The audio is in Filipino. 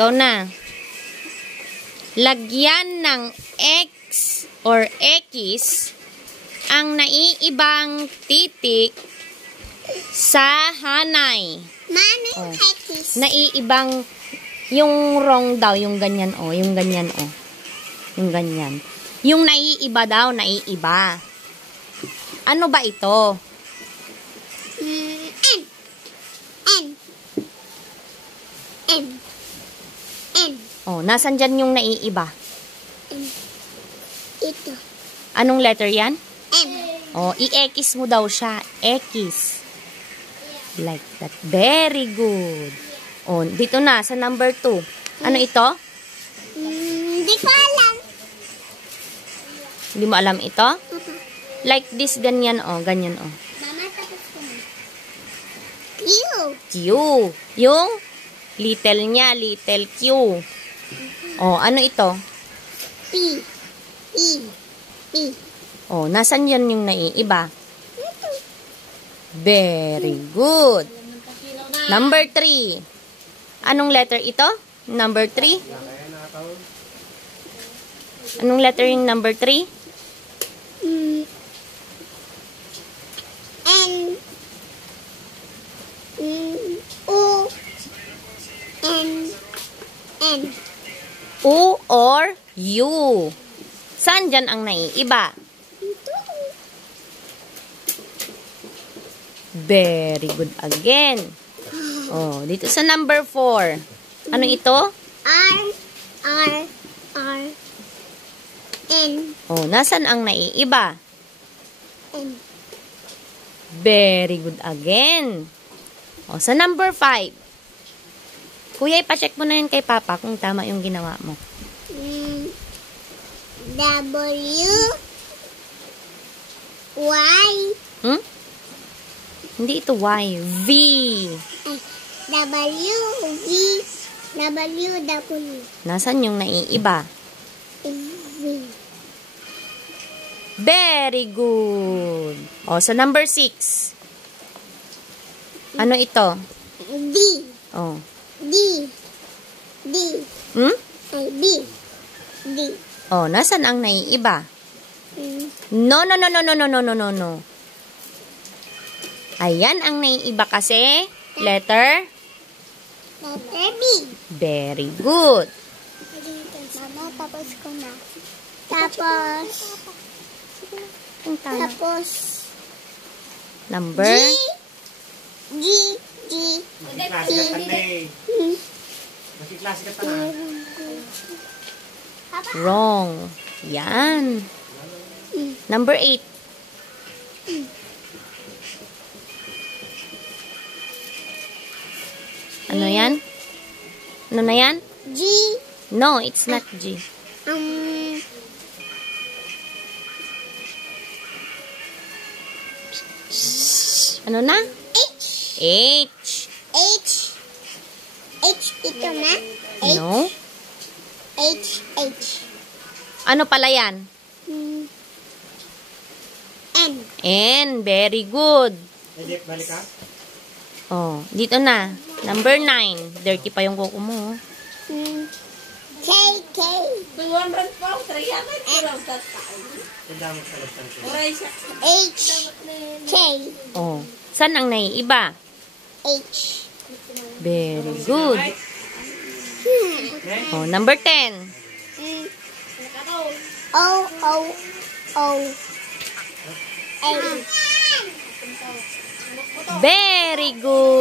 ikaw na. Lagyan ng X or X ang naiibang titik sa hanay. Mami, X. Naiibang, yung wrong daw, yung ganyan o. Yung ganyan o. Yung ganyan. Yung naiiba daw, naiiba. Ano ba ito? N. Oh, nasan dyan yung naiiba? Ito. Anong letter yan? M. Oh, i-X mo daw siya. X. Like that. Very good. Oh, dito na, sa number 2. Ano ito? Hindi ko alam. Hindi mo alam ito? Like this, ganyan oh. Ganyan oh. Mama, tapos ko na. Q. Q. Yung little niya, little Q. Oh, ano ito? P. E. P. Oh, nasan yan yung naiiba? Very good. Number 3. Anong letter ito? Number 3? Anong letter yung number 3? N. O. N. N. U or U? Saan dyan ang naiiba? Very good again. Oh, dito sa number 4. Ano ito? R. R. R. N. Oh, nasan ang naiiba? N. Very good again. Oh, sa number 5. Kuya, ipacheck mo na yun kay Papa kung tama yung ginawa mo. W. Y. Hindi ito Y. V. W. V. W. W. Nasaan yung naiiba? V. Very good. O, sa number 6. Ano ito? D. Oh. D. D. Ay, B. D. Oh, nasaan ang naiiba? No, no, no, no, no, no, no, no, no, no. Ayan ang naiiba kasi. Letter? Letter B. Very good. Mama, tapos ko na. Tapos. Tapos. Number? G. G. Magkiklase ka pa na eh. Magkiklase ka pa na. Wrong. Yan. Number 8. Ano yan? Ano na yan? G. No, it's not G. Ano na? H. H. H. H ito na? H. No. H. H. Ano pala yan? N. N. Very good. Hindi, balik ka? Oh, dito na. Number 9. Dirty pa yung kuko mo. K. K. H. K. Oh. Saan ang naiiba? H. Very good. Oh, number 10. O. O. O. A. Very good.